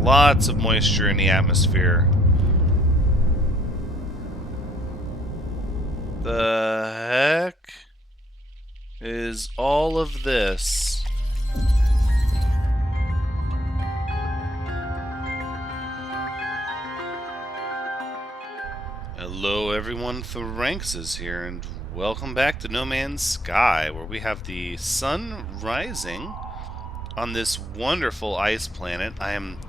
Lots of moisture in the atmosphere. The heck is all of this? Hello everyone, Thoranx is here, and welcome back to No Man's Sky, where we have the sun rising on this wonderful ice planet. I'm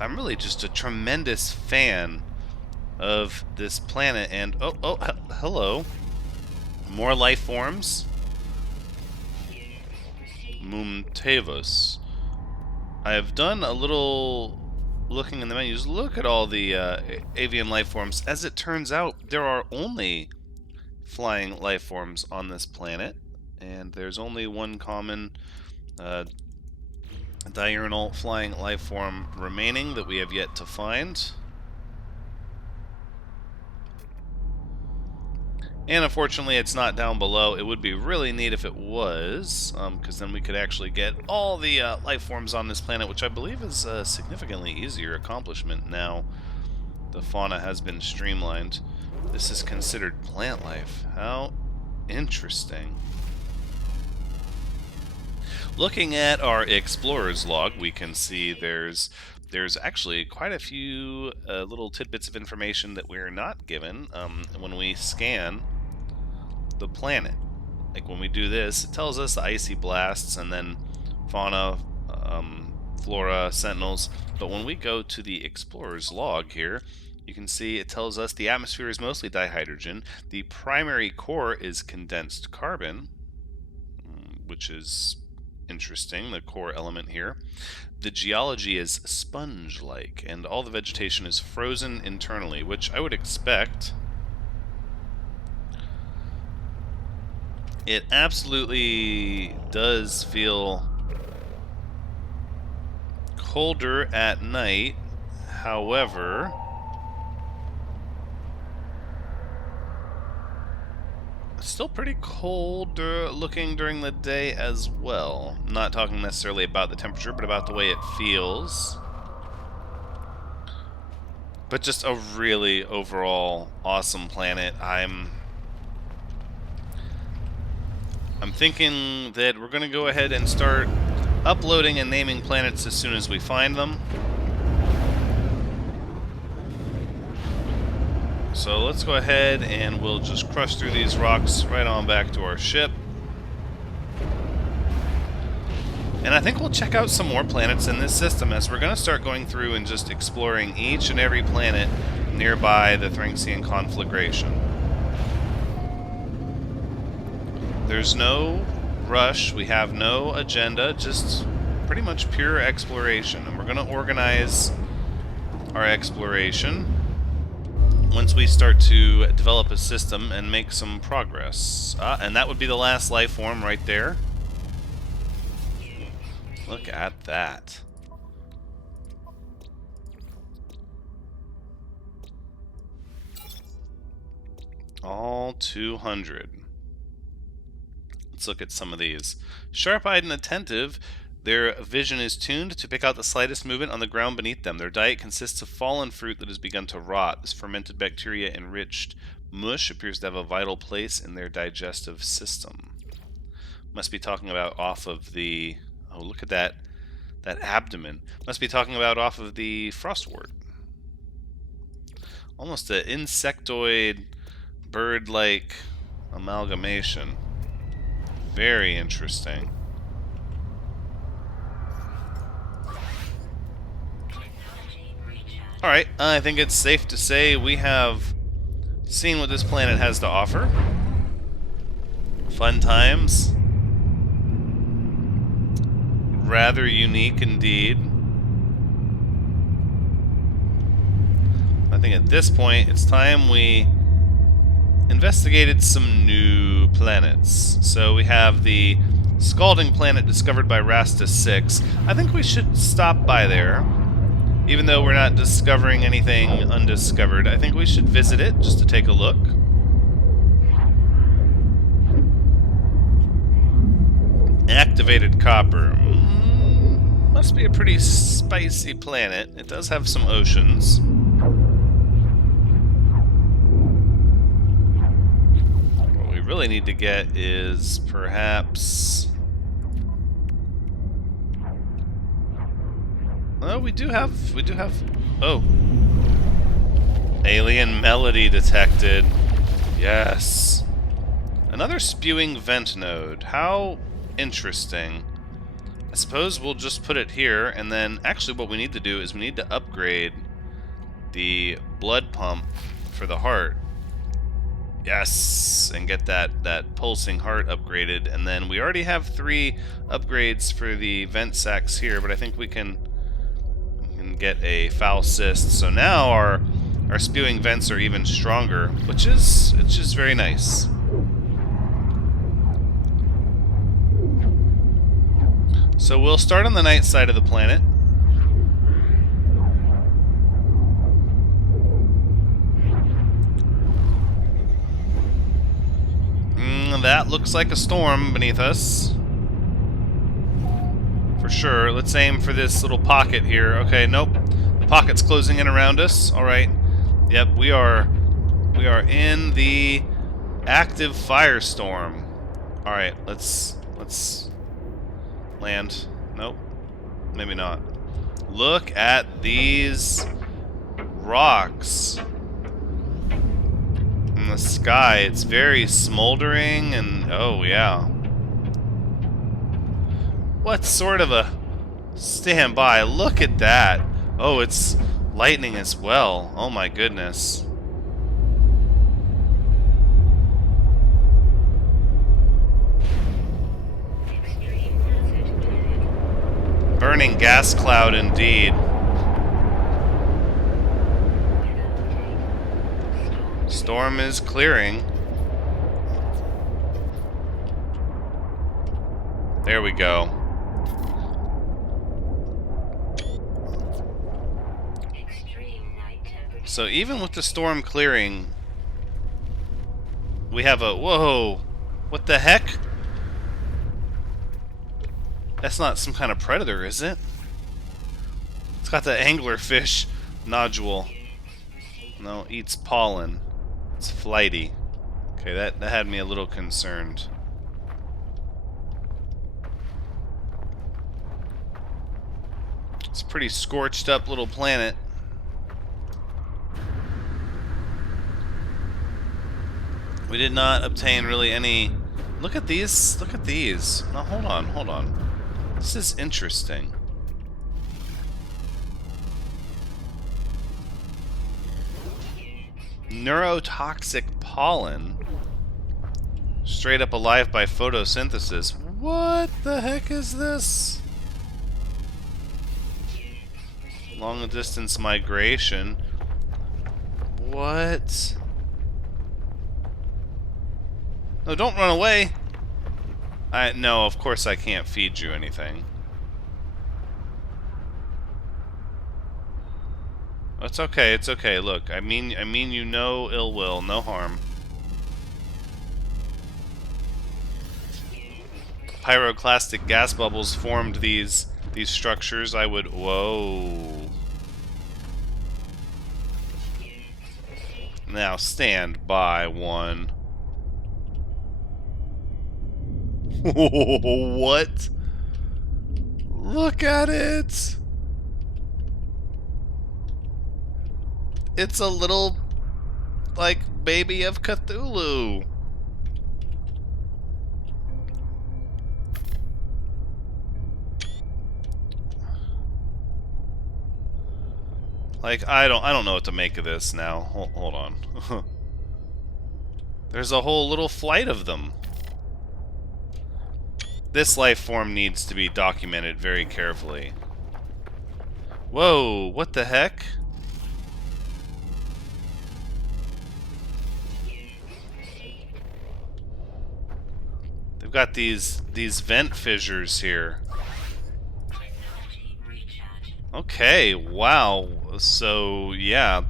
really just a tremendous fan of this planet, and hello. More life forms. Mumtavus. I have done a little looking in the menus. Look at all the avian life forms. As it turns out, there are only flying life forms on this planet, and there's only one common diurnal flying life form remaining that we have yet to find. And unfortunately, it's not down below. It would be really neat if it was, because then we could actually get all the life forms on this planet, which I believe is a significantly easier accomplishment now. The fauna has been streamlined. This is considered plant life. How interesting. Looking at our explorer's log, we can see there's actually quite a few little tidbits of information that we're not given when we scan the planet. Like when we do this, it tells us the icy blasts and then fauna, flora, sentinels. But when we go to the explorer's log here, you can see it tells us the atmosphere is mostly dihydrogen. The primary core is condensed carbon, which is interesting, the core element here. The geology is sponge-like, and all the vegetation is frozen internally, which I would expect. It absolutely does feel colder at night, however, it's still pretty cold looking during the day as well. I'm not talking necessarily about the temperature, but about the way it feels. But just a really overall awesome planet. I'm thinking that we're going to go ahead and start uploading and naming planets as soon as we find them. So let's go ahead and we'll just crush through these rocks right on back to our ship. And I think we'll check out some more planets in this system, as we're going to start going through and just exploring each and every planet nearby the Thranxian conflagration. There's no rush, we have no agenda, just pretty much pure exploration. And we're going to organize our exploration once we start to develop a system and make some progress. And that would be the last life form right there. Look at that. All 200. Let's look at some of these. Sharp-eyed and attentive, their vision is tuned to pick out the slightest movement on the ground beneath them. Their diet consists of fallen fruit that has begun to rot. This fermented bacteria-enriched mush appears to have a vital place in their digestive system. Must be talking about off of the... Oh, look at that. That abdomen. Must be talking about off of the frostwort. Almost an insectoid, bird-like amalgamation. Very interesting. Alright, I think it's safe to say we have seen what this planet has to offer. Fun times. Rather unique indeed. I think at this point it's time we investigated some new planets. So we have the Scalding planet discovered by Rastus 6. I think we should stop by there. Even though we're not discovering anything undiscovered, I think we should visit it just to take a look. Activated copper. Must be a pretty spicy planet. It does have some oceans. What we really need to get is perhaps... Oh, we do have... Oh. Alien melody detected. Yes. Another spewing vent node. How interesting. I suppose we'll just put it here, and then actually what we need to do is we need to upgrade the blood pump for the heart. Yes, and get that pulsing heart upgraded, and then we already have 3 upgrades for the vent sacs here, but I think we can get a foul cyst. So now our spewing vents are even stronger, which is very nice. So we'll start on the night side of the planet. That looks like a storm beneath us. For sure. Let's aim for this little pocket here. Okay, nope. The pocket's closing in around us. Alright. Yep, we are in the active firestorm. Alright, let's land. Nope. Maybe not. Look at these rocks in the sky. It's very smoldering and oh yeah. What sort of a standby? Look at that. Oh, it's lightning as well. Oh my goodness. Burning gas cloud indeed. Storm is clearing. There we go. So even with the storm clearing, we have a... Whoa! What the heck? That's not some kind of predator, is it? It's got the anglerfish nodule. No, eats pollen. It's flighty. Okay, that had me a little concerned. It's a pretty scorched up little planet. We did not obtain really any... Look at these. Look at these. No, hold on, hold on. This is interesting. Neurotoxic pollen. Straight up alive by photosynthesis. What the heck is this? Long distance migration. What? No, don't run away. No, of course I can't feed you anything. It's okay, it's okay. Look, I mean you no ill will, no harm. Pyroclastic gas bubbles formed these structures. I would... Whoa. Now stand by, one. What? Look at it! It's a little, like, baby of Cthulhu. Like, I don't know what to make of this now. Hold on. There's a whole little flight of them. This life form needs to be documented very carefully. Whoa, what the heck? They've got these vent fissures here. Okay, wow. So yeah,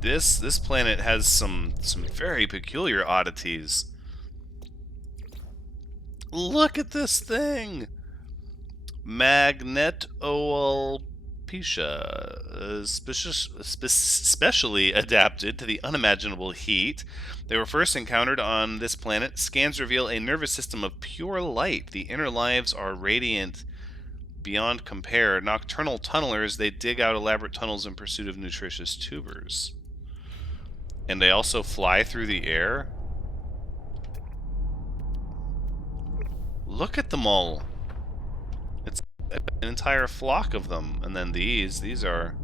this planet has some very peculiar oddities. Look at this thing! Magnetoalpecia, specially adapted to the unimaginable heat. They were first encountered on this planet. Scans reveal a nervous system of pure light. The inner lives are radiant beyond compare. Nocturnal tunnelers, they dig out elaborate tunnels in pursuit of nutritious tubers. And they also fly through the air. Look at them all. It's an entire flock of them. And then these are...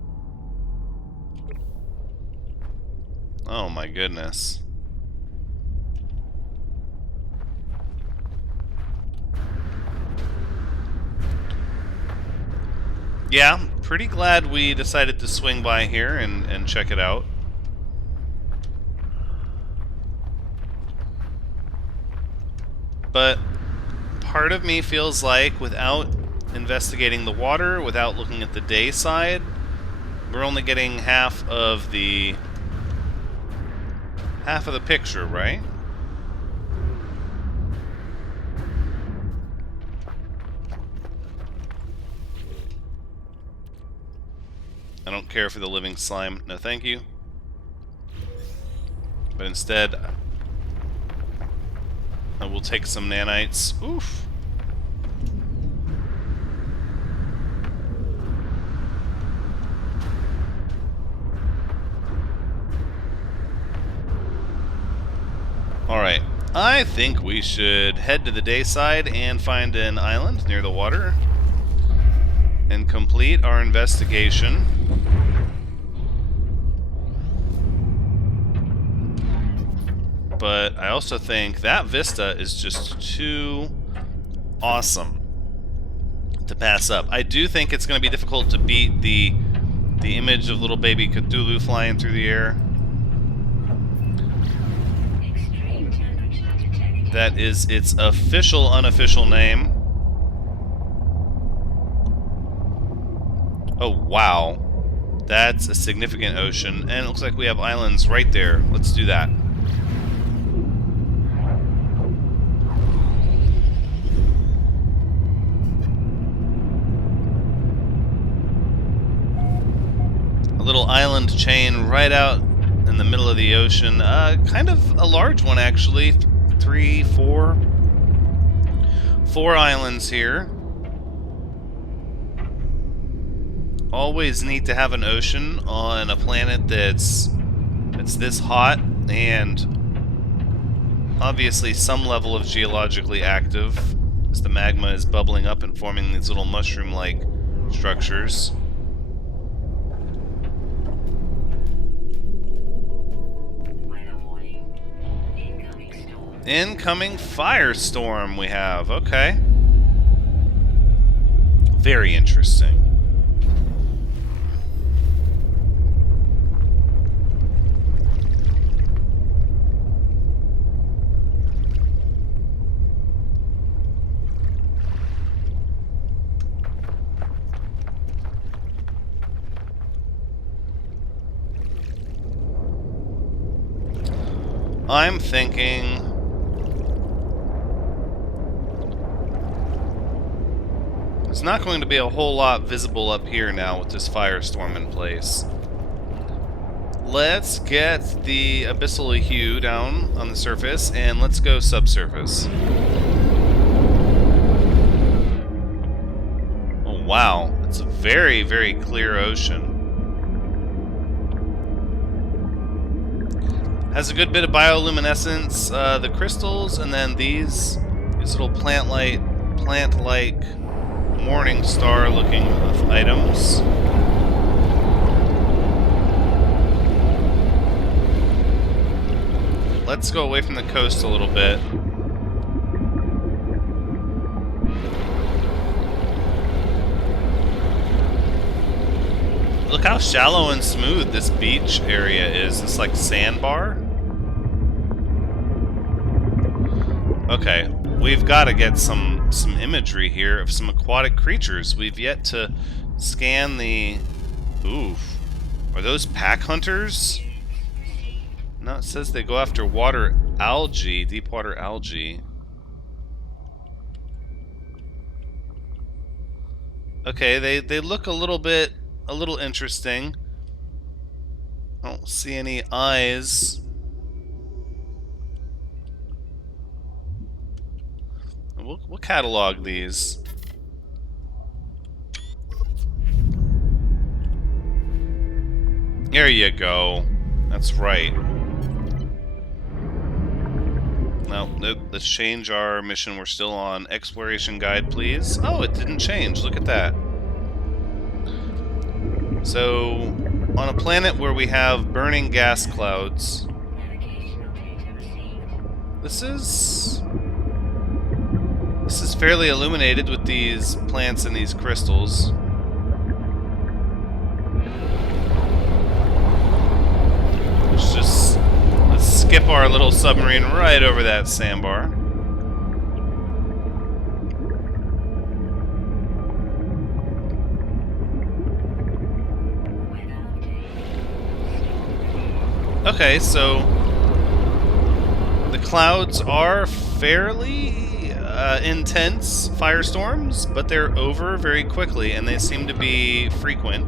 Oh my goodness. Yeah, pretty glad we decided to swing by here and check it out. But part of me feels like without investigating the water, without looking at the day side, we're only getting half of the picture, right? I don't care for the living slime. No, thank you. But instead, I will take some nanites. Oof. Alright, I think we should head to the day side and find an island near the water and complete our investigation. But I also think that vista is just too awesome to pass up. I do think it's going to be difficult to beat the image of little baby Cthulhu flying through the air. That is its official, unofficial name. Oh, wow. That's a significant ocean, and it looks like we have islands right there. Let's do that. A little island chain right out in the middle of the ocean. Kind of a large one, actually. 3, 4 islands here. Always neat to have an ocean on a planet that's this hot and obviously some level of geologically active, as the magma is bubbling up and forming these little mushroom-like structures. Incoming firestorm we have. Okay. Very interesting. I'm thinking... There's not going to be a whole lot visible up here now with this firestorm in place. Let's get the abyssal hue down on the surface, and let's go subsurface. Oh wow, it's a very, very clear ocean. Has a good bit of bioluminescence, the crystals, and then these little plant-like morning star looking items. Let's go away from the coast a little bit. Look how shallow and smooth this beach area is. It's like sandbar. Okay, we've got to get some imagery here of some aquatic creatures. We've yet to scan the... Oof. Are those pack hunters? No, it says they go after water algae, deep water algae. Okay, they look a little interesting. I don't see any eyes. We'll catalog these. There you go. That's right. Now, let's change our mission. We're still on exploration guide, please. Oh, it didn't change. Look at that. So, on a planet where we have burning gas clouds, this is fairly illuminated with these plants and these crystals. Let's skip our little submarine right over that sandbar. Okay, so the clouds are fairly intense firestorms, but they're over very quickly, and they seem to be frequent.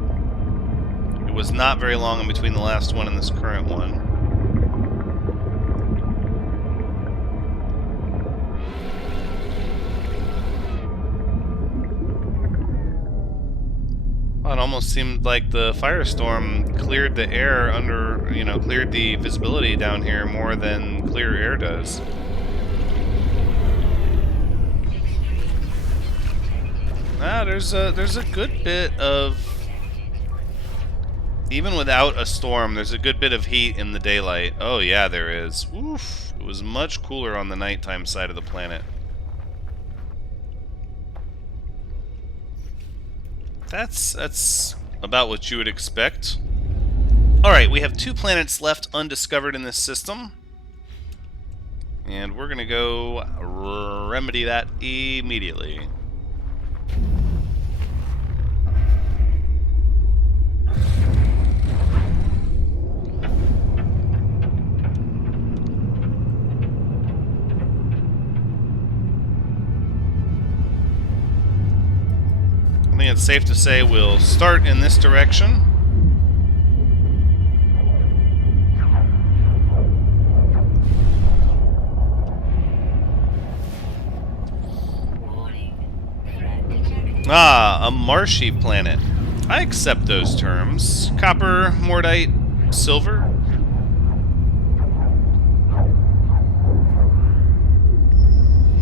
It was not very long in between the last one and this current one. It almost seemed like the firestorm cleared the air under, cleared the visibility down here more than clear air does. There's a good bit of, even without a storm, there's a good bit of heat in the daylight. Oh yeah, there is. Oof, it was much cooler on the nighttime side of the planet. That's about what you would expect. Alright, we have 2 planets left undiscovered in this system. And we're gonna go remedy that immediately. I think it's safe to say we'll start in this direction. A Marshy planet. I accept those terms. Copper, mortite, silver.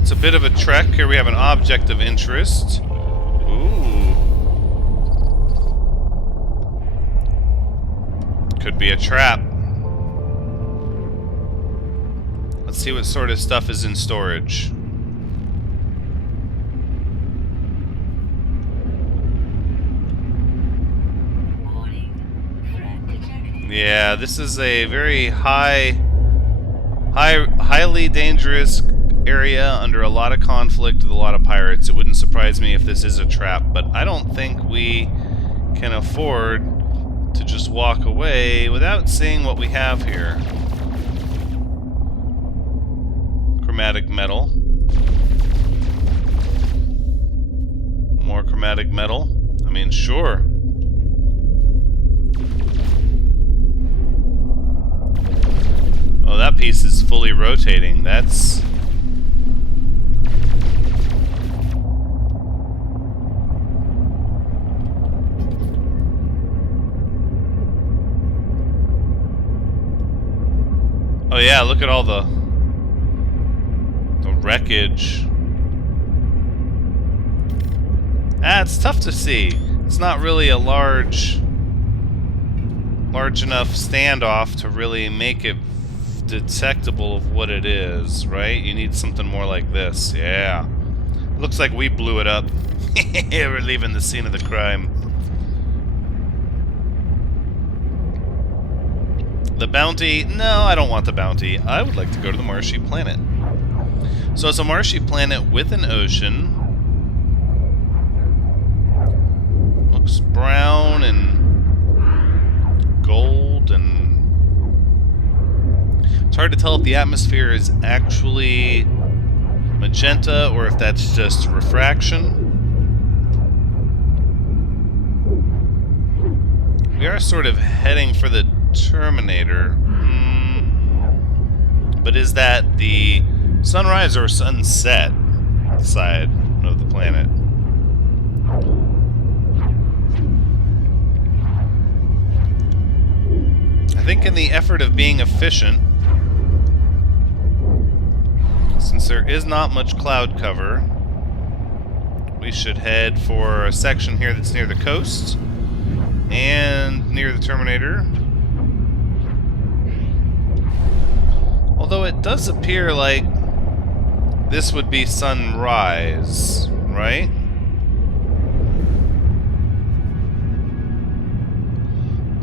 It's a bit of a trek. Here we have an object of interest. Ooh. Could be a trap. Let's see what sort of stuff is in storage. Yeah, this is a very highly dangerous area under a lot of conflict with a lot of pirates. It wouldn't surprise me if this is a trap, but I don't think we can afford to just walk away without seeing what we have here. Chromatic metal. More chromatic metal. I mean, sure. Oh, that piece is fully rotating. That's... Oh yeah, look at all the wreckage. It's tough to see. It's not really a large enough standoff to really make it detectable of what it is, right? You need something more like this. Yeah. Looks like we blew it up. We're leaving the scene of the crime. The bounty? No, I don't want the bounty. I would like to go to the Marshy planet. So it's a Marshy planet with an ocean. Looks brown and gold, and it's hard to tell if the atmosphere is actually magenta or if that's just refraction. We are sort of heading for the Terminator. But is that the sunrise or sunset side of the planet? I think in the effort of being efficient, since there is not much cloud cover, we should head for a section here that's near the coast and near the Terminator. Although it does appear like this would be sunrise, right?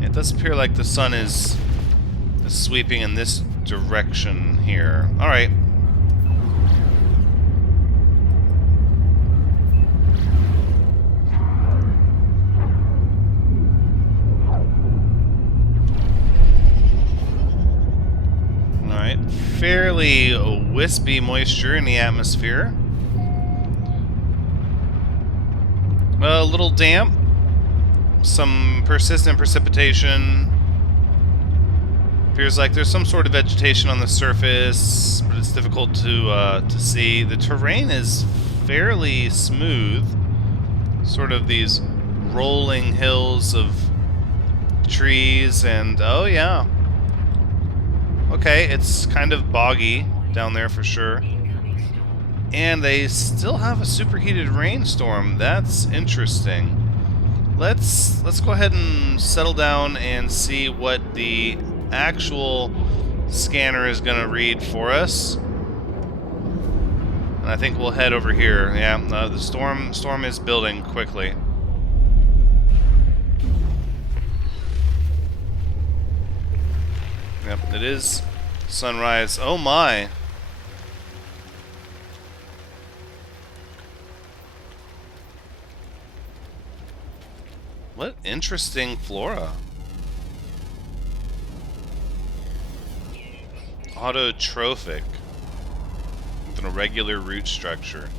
It does appear like the sun is sweeping in this direction here. Alright. Alright. Fairly wispy moisture in the atmosphere. A little damp. Some persistent precipitation. Appears like there's some sort of vegetation on the surface, but it's difficult to see. The terrain is fairly smooth. Sort of these rolling hills of trees and... oh yeah. Okay, it's kind of boggy down there for sure. And they still have a superheated rainstorm. That's interesting. Let's go ahead and settle down and see what the actual scanner is going to read for us. And I think we'll head over here. Yeah, the storm is building quickly. Yep, it is sunrise. Oh my! What interesting flora. Autotrophic. With an irregular root structure.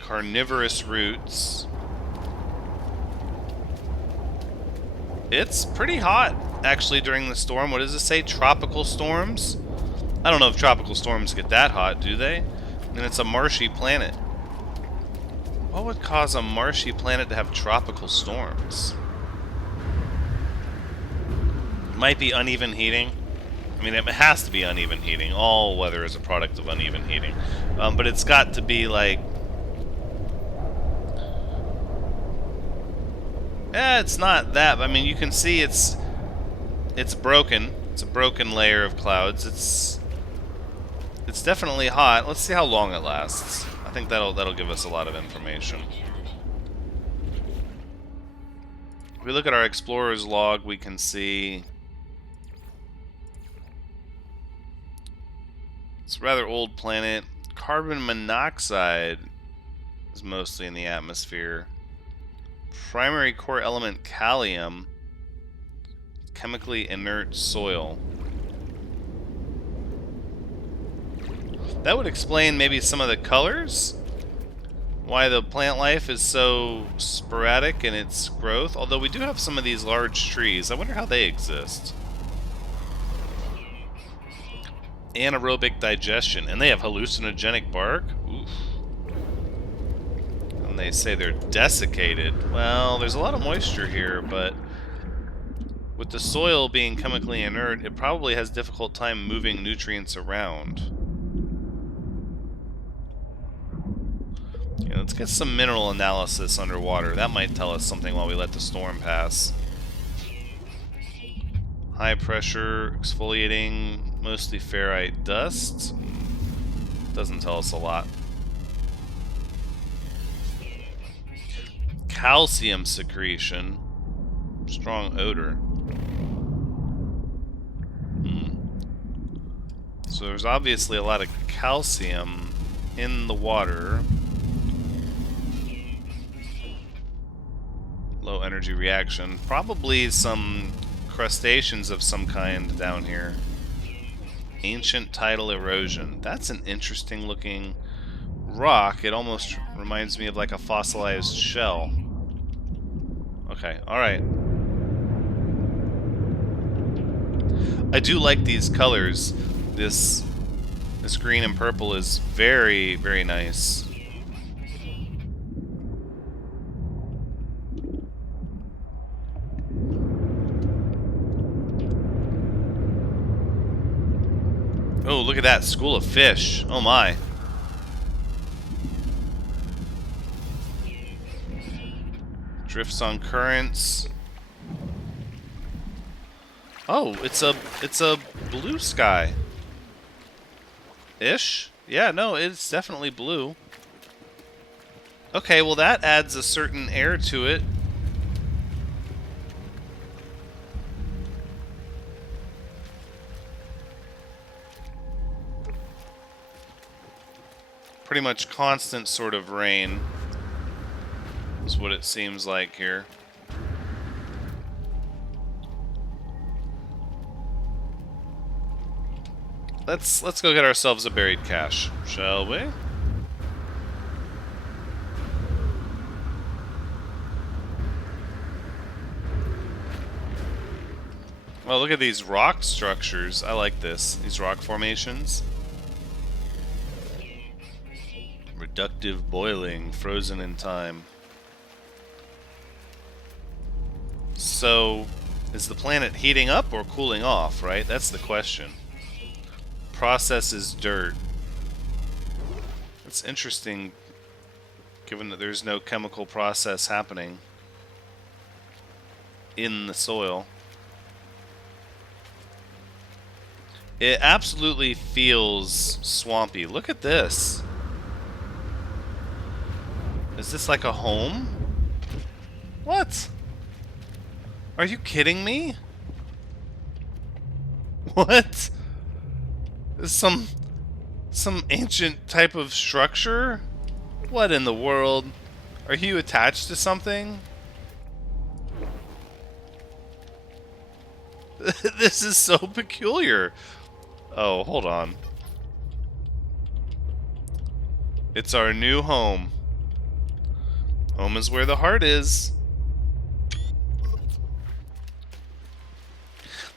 Carnivorous roots. It's pretty hot, actually, during the storm. What does it say? Tropical storms? I don't know if tropical storms get that hot, do they? And it's a marshy planet. What would cause a marshy planet to have tropical storms? It might be uneven heating. I mean, it has to be uneven heating. All weather is a product of uneven heating. But it's got to be like... it's not that. I mean, you can see it's broken. It's a broken layer of clouds. It's definitely hot. Let's see how long it lasts. I think that'll give us a lot of information. If we look at our explorer's log, we can see it's a rather old planet. Carbon monoxide is mostly in the atmosphere. Primary core element calcium. Chemically inert soil. That would explain maybe some of the colors? Why the plant life is so sporadic in its growth. Although we do have some of these large trees. I wonder how they exist. Anaerobic digestion. And they have hallucinogenic bark? Oof. And they say they're desiccated. Well, there's a lot of moisture here, but with the soil being chemically inert, it probably has a difficult time moving nutrients around. Yeah, let's get some mineral analysis underwater. That might tell us something while we let the storm pass. High pressure, exfoliating, mostly ferrite dust. Doesn't tell us a lot. Calcium secretion. Strong odor. So there's obviously a lot of calcium in the water. Low energy reaction. Probably some crustaceans of some kind down here. Ancient tidal erosion. That's an interesting looking rock. It almost reminds me of like a fossilized shell. Okay, alright. I do like these colors. This green and purple is very, very nice. Oh, look at that school of fish. Oh my. Drifts on currents. Oh, it's a blue sky. Ish? Yeah, no, it's definitely blue. Okay, well that adds a certain air to it. Pretty much constant sort of rain is what it seems like here. Let's go get ourselves a buried cache, shall we? Well, look at these rock structures. I like this. These rock formations. Reductive boiling, frozen in time. So, is the planet heating up or cooling off, right? That's the question. Processes dirt. That's interesting, given that there's no chemical process happening in the soil. It absolutely feels swampy. Look at this. Is this like a home? What? Are you kidding me? What? Some ancient type of structure? What in the world? Are you attached to something? This is so peculiar. Oh, hold on. It's our new home. Home is where the heart is.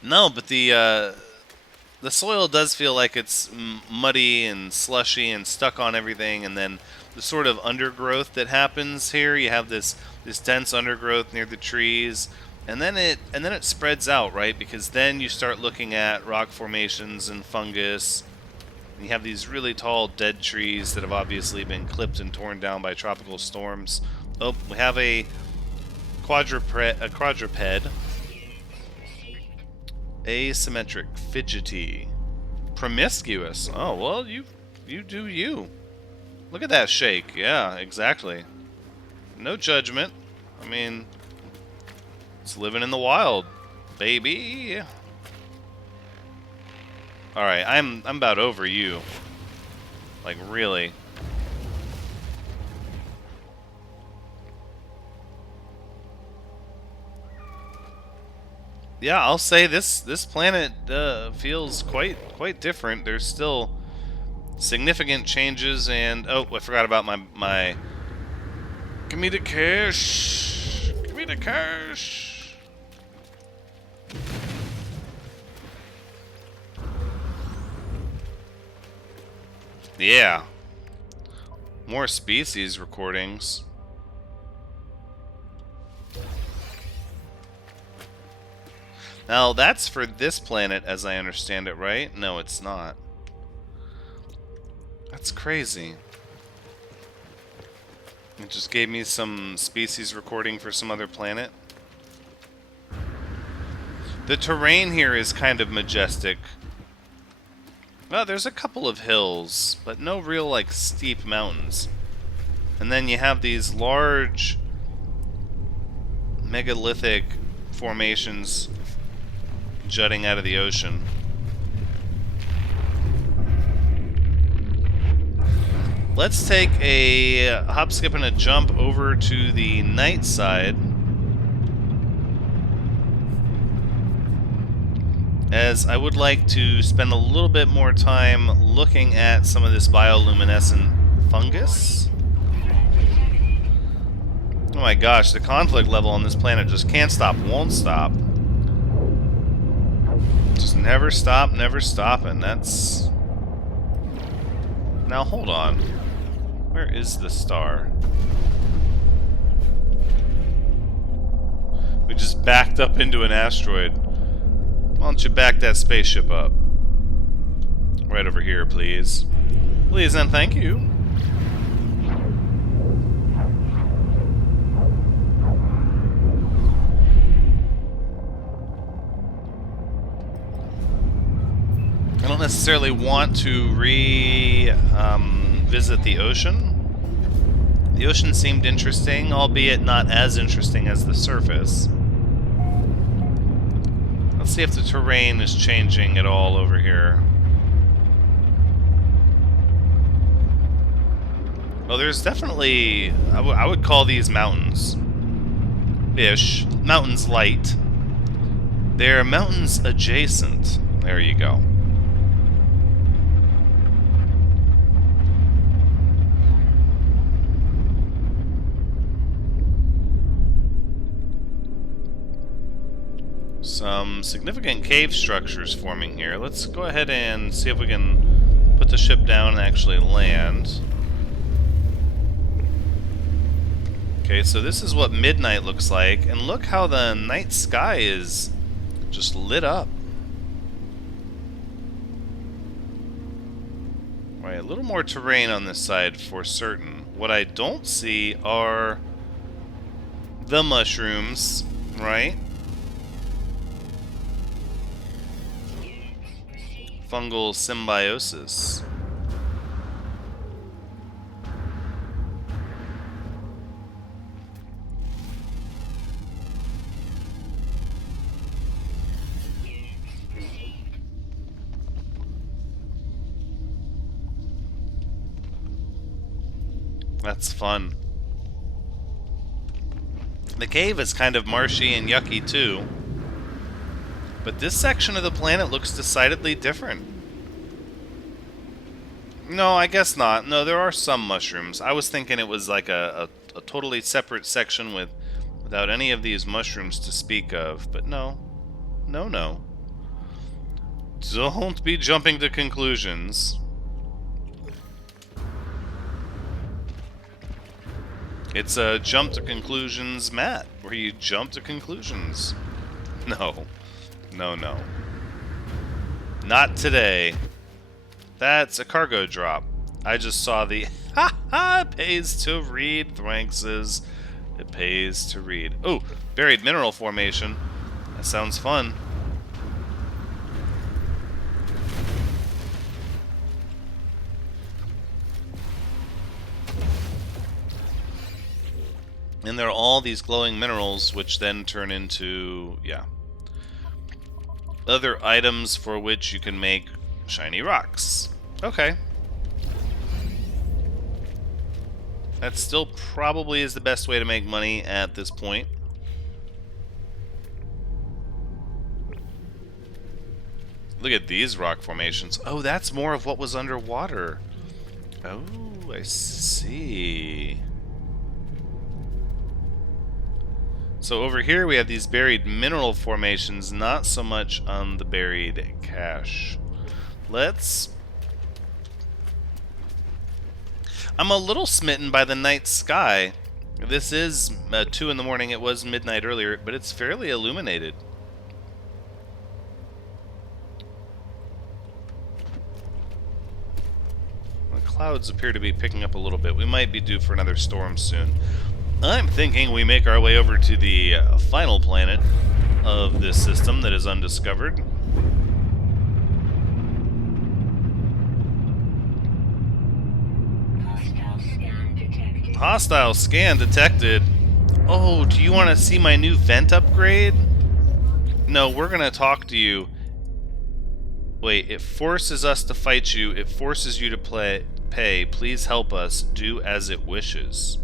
No, but the soil does feel like it's muddy and slushy and stuck on everything, and then the sort of undergrowth that happens here. You have this dense undergrowth near the trees, and then it spreads out, right? Because then you start looking at rock formations and fungus. And you have these really tall dead trees that have obviously been clipped and torn down by tropical storms. Oh, we have a quadruped. Asymmetric, fidgety, promiscuous. Oh, well, you do you. Look at that shake. Yeah, exactly. No judgment. I mean, it's living in the wild, baby. All right, I'm about over you. Like, really. Yeah, I'll say this planet feels quite different. There's still significant changes, and oh, I forgot about my. Give me the cash. Give me the cash. Yeah. More species recordings. Now, that's for this planet, as I understand it, right? No, it's not. That's crazy. It just gave me some species recording for some other planet. The terrain here is kind of majestic. Well, there's a couple of hills, but no real, like, steep mountains. And then you have these large megalithic formations jutting out of the ocean. Let's take a hop, skip, and a jump over to the night side, as I would like to spend a little bit more time looking at some of this bioluminescent fungus. Oh my gosh, the conflict level on this planet just can't stop, won't stop. Just Never stop, never stopping. That's... Now, hold on. Where is the star? We just backed up into an asteroid. Why don't you back that spaceship up? Right over here, please. Please and thank you. I don't necessarily want to visit the ocean. The ocean seemed interesting, albeit not as interesting as the surface. Let's see if the terrain is changing at all over here. Well, there's definitely... I would call these mountains. Ish. Mountains light. They're mountains adjacent. There you go. Some significant cave structures forming here. Let's go ahead and see if we can put the ship down and actually land. Okay, so this is what midnight looks like, and look how the night sky is just lit up. Right, a little more terrain on this side for certain. What I don't see are the mushrooms, right? Fungal symbiosis. That's fun. The cave is kind of marshy and yucky too. But this section of the planet looks decidedly different. No, I guess not. No, there are some mushrooms. I was thinking it was like a totally separate section without any of these mushrooms to speak of. But no. No, no. Don't be jumping to conclusions. It's a jump to conclusions mat, where you jump to conclusions. No. No, no. Not today. That's a cargo drop. I just saw the... Ha ha! It pays to read, Thrankses. It pays to read. Oh, buried mineral formation. That sounds fun. And there are all these glowing minerals, which then turn into, yeah, other items for which you can make shiny rocks. Okay. That still probably is the best way to make money at this point. Look at these rock formations. Oh, that's more of what was underwater. Oh, I see. So over here we have these buried mineral formations, not so much on the buried cache. I'm a little smitten by the night sky. This is 2 in the morning. It was midnight earlier, but it's fairly illuminated. The clouds appear to be picking up a little bit. We might be due for another storm soon. I'm thinking we make our way over to the final planet of this system that is undiscovered. Hostile scan detected. Oh, do you want to see my new vent upgrade? No, we're going to talk to you. Wait, it forces us to fight you. It forces you to pay. Please help us. Do as it wishes.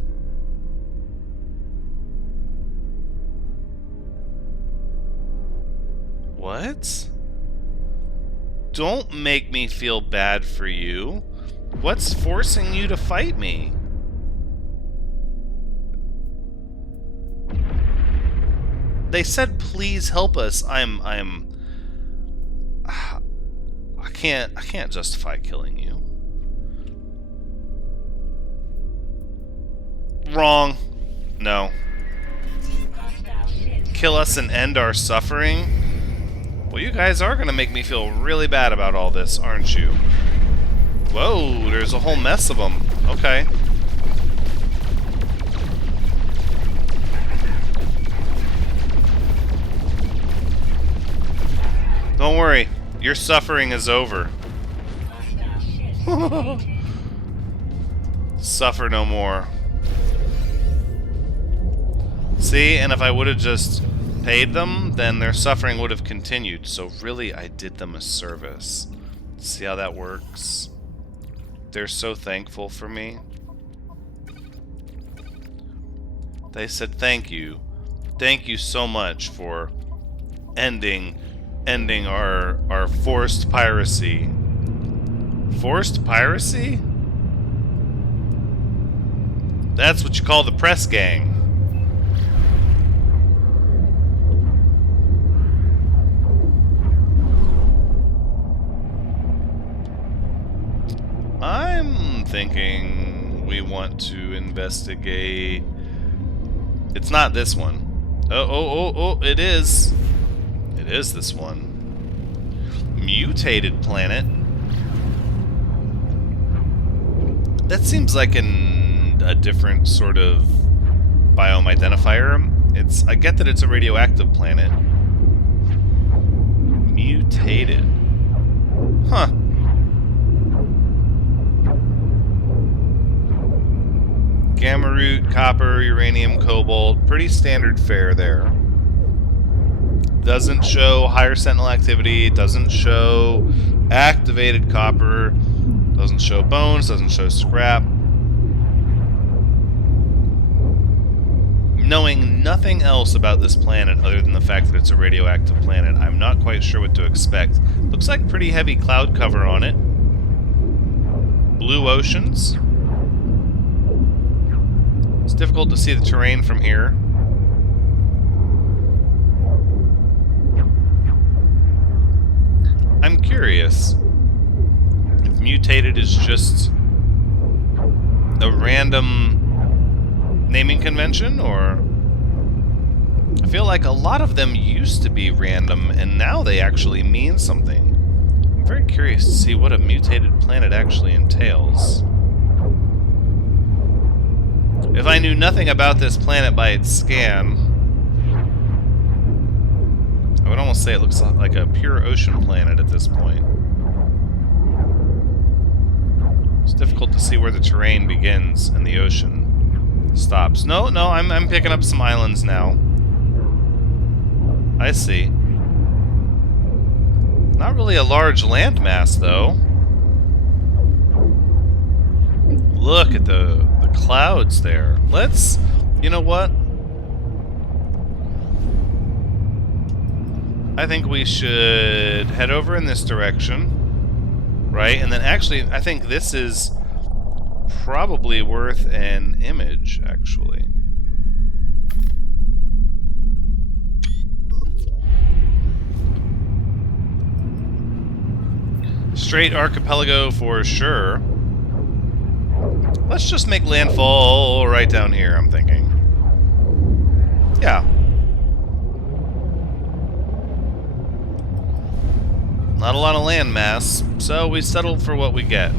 What? Don't make me feel bad for you. What's forcing you to fight me? They said, please help us. can't justify killing you. Wrong. No. Kill us and end our suffering? Well, you guys are gonna make me feel really bad about all this, aren't you? Whoa, there's a whole mess of them. Okay. Don't worry, your suffering is over. Suffer no more. See, and if I would have just paid them, then their suffering would have continued. So really, I did them a service. See how that works? They're so thankful for me. They said thank you. Thank you so much for ending our forced piracy. Forced piracy? That's what you call the press gang. I'm thinking we want to investigate. It's not this one. Oh, it is. It is this one. Mutated planet. That seems like a different sort of biome identifier. I get that it's a radioactive planet. Mutated. Huh. Gamma root, copper, uranium, cobalt. Pretty standard fare there. Doesn't show higher sentinel activity. Doesn't show activated copper. Doesn't show bones. Doesn't show scrap. Knowing nothing else about this planet other than the fact that it's a radioactive planet, I'm not quite sure what to expect. Looks like pretty heavy cloud cover on it. Blue oceans. It's difficult to see the terrain from here. I'm curious if mutated is just a random naming convention, or I feel like a lot of them used to be random and now they actually mean something. I'm very curious to see what a mutated planet actually entails. If I knew nothing about this planet by its scan, I would almost say it looks like a pure ocean planet at this point. It's difficult to see where the terrain begins and the ocean stops. No, I'm picking up some islands now. I see. Not really a large landmass, though. Look at the clouds there. Let's... You know what? I think we should head over in this direction. Right? And then actually, I think this is probably worth an image, actually. Straight archipelago for sure. Let's just make landfall right down here, I'm thinking. Yeah. Not a lot of land mass, so we settled for what we get.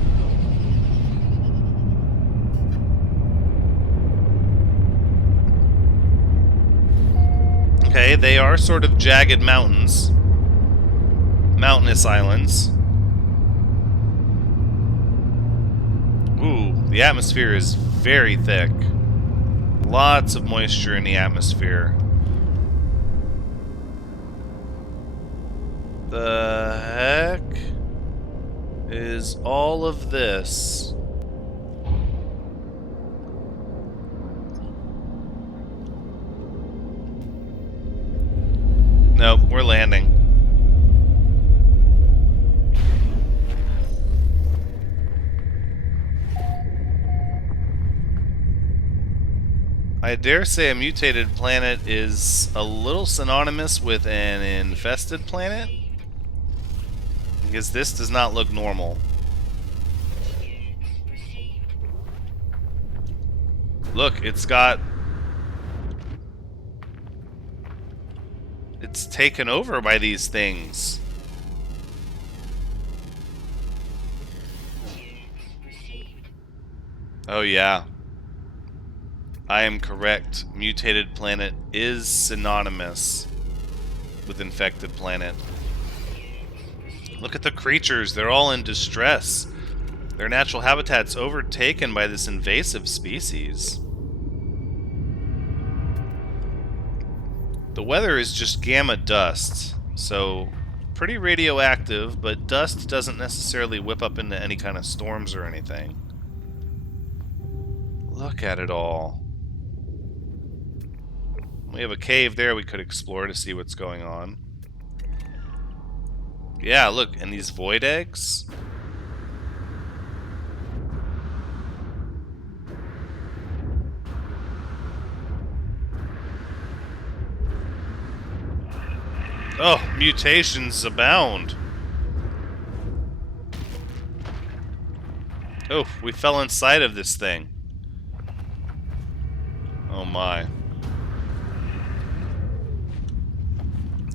Okay, they are sort of jagged mountains. Mountainous islands. Ooh, the atmosphere is very thick. Lots of moisture in the atmosphere. The heck is all of this? Nope, we're landing. I dare say a mutated planet is a little synonymous with an infested planet. Because this does not look normal. Look, it's taken over by these things. Oh yeah. I am correct. Mutated planet is synonymous with infected planet. Look at the creatures. They're all in distress. Their natural habitat's overtaken by this invasive species. The weather is just gamma dust, so pretty radioactive, but dust doesn't necessarily whip up into any kind of storms or anything. Look at it all. We have a cave there we could explore to see what's going on. Yeah, look, and these void eggs? Oh, mutations abound. Oh, we fell inside of this thing. Oh my.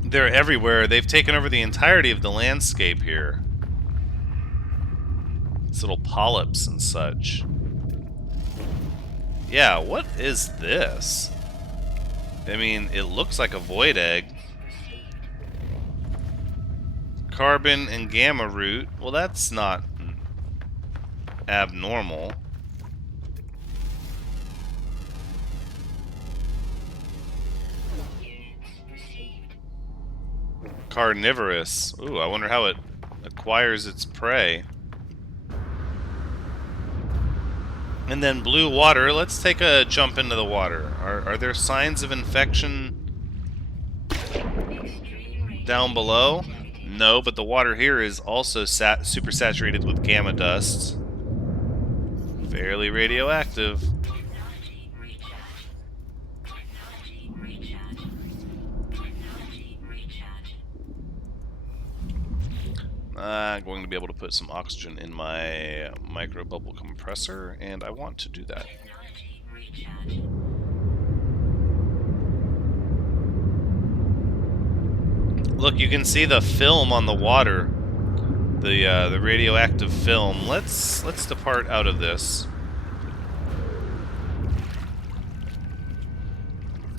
They're everywhere. They've taken over the entirety of the landscape here. These little polyps and such. Yeah, what is this? I mean, it looks like a void egg. Carbon and gamma root. Well, that's not abnormal. Carnivorous. Ooh, I wonder how it acquires its prey. And then blue water. Let's take a jump into the water. Are there signs of infection down below? No, but the water here is also super saturated with gamma dust. Fairly radioactive. I'm going to be able to put some oxygen in my micro bubble compressor, and I want to do that. Look, you can see the film on the water, the radioactive film. Let's depart out of this.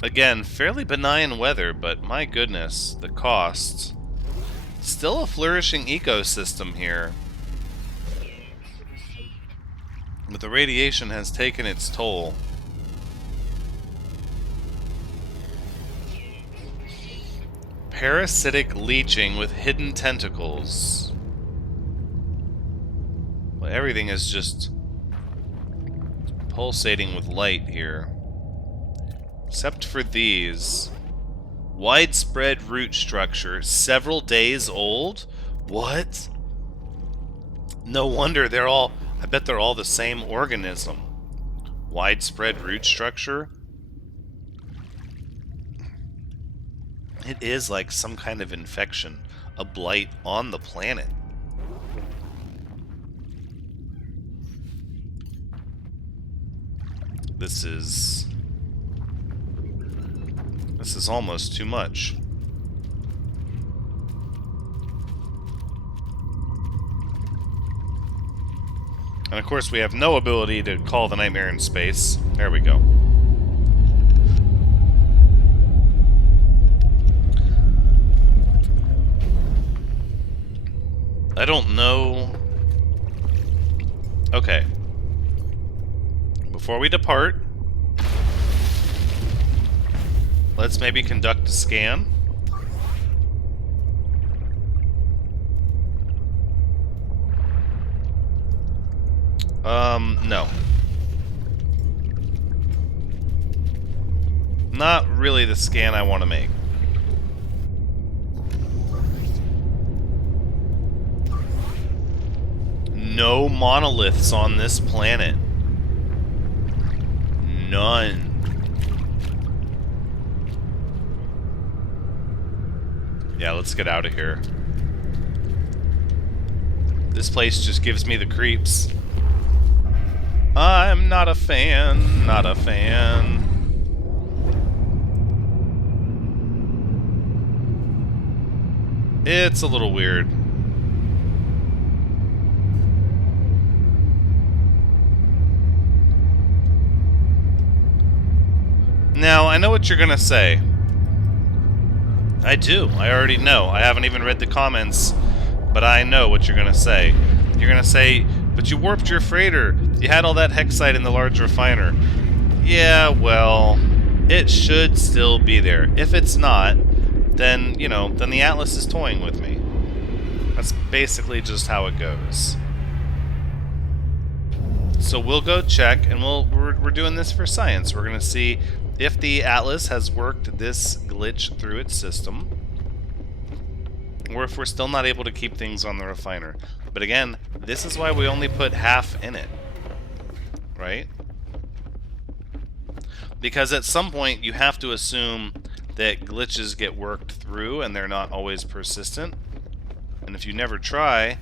Again, fairly benign weather, but my goodness, the costs. Still a flourishing ecosystem here. But the radiation has taken its toll. Parasitic leeching with hidden tentacles. Well, everything is just pulsating with light here. Except for these. Widespread root structure, several days old? What? No wonder they're all... I bet they're all the same organism. Widespread root structure? It is like some kind of infection. A blight on the planet. This is almost too much. And of course we have no ability to call the nightmare in space. There we go. I don't know... Okay. Before we depart, let's maybe conduct a scan. No. Not really the scan I want to make. No monoliths on this planet. None. Yeah, let's get out of here. This place just gives me the creeps. I'm not a fan, not a fan. It's a little weird. Now, I know what you're gonna say. I do. I already know. I haven't even read the comments, but I know what you're gonna say. You're gonna say, but you warped your freighter. You had all that hexite in the large refiner. Yeah, well, it should still be there. If it's not, then, you know, then the Atlas is toying with me. That's basically just how it goes. So we'll go check, and we're doing this for science. We're going to see if the Atlas has worked this glitch through its system, or if we're still not able to keep things on the refiner. But again, this is why we only put half in it, right? Because at some point you have to assume that glitches get worked through and they're not always persistent. And if you never try,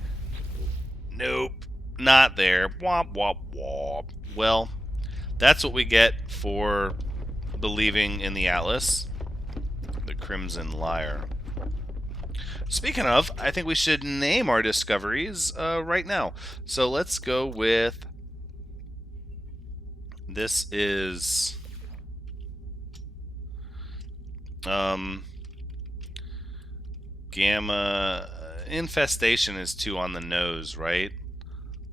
nope, not there. Womp, womp, womp. Well, that's what we get for believing in the Atlas. The Crimson Liar. Speaking of, I think we should name our discoveries right now. So let's go with... This is... Gamma... infestation is too on the nose, right?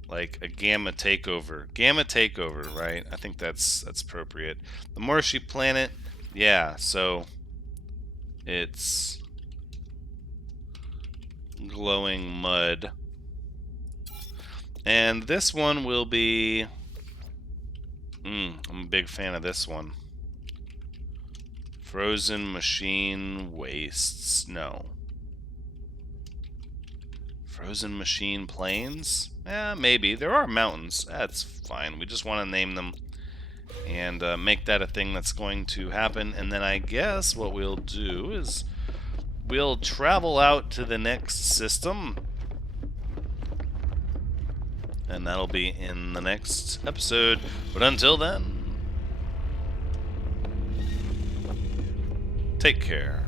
Like a gamma takeover. Gamma takeover, right? I think that's appropriate. The Marshy planet, yeah, so it's glowing mud. And this one will be... I'm a big fan of this one. Frozen machine wastes. No. Frozen machine plains? Eh, maybe. There are mountains. That's fine. We just want to name them and make that a thing that's going to happen. And then I guess what we'll do is we'll travel out to the next system. And that'll be in the next episode. But until then, take care.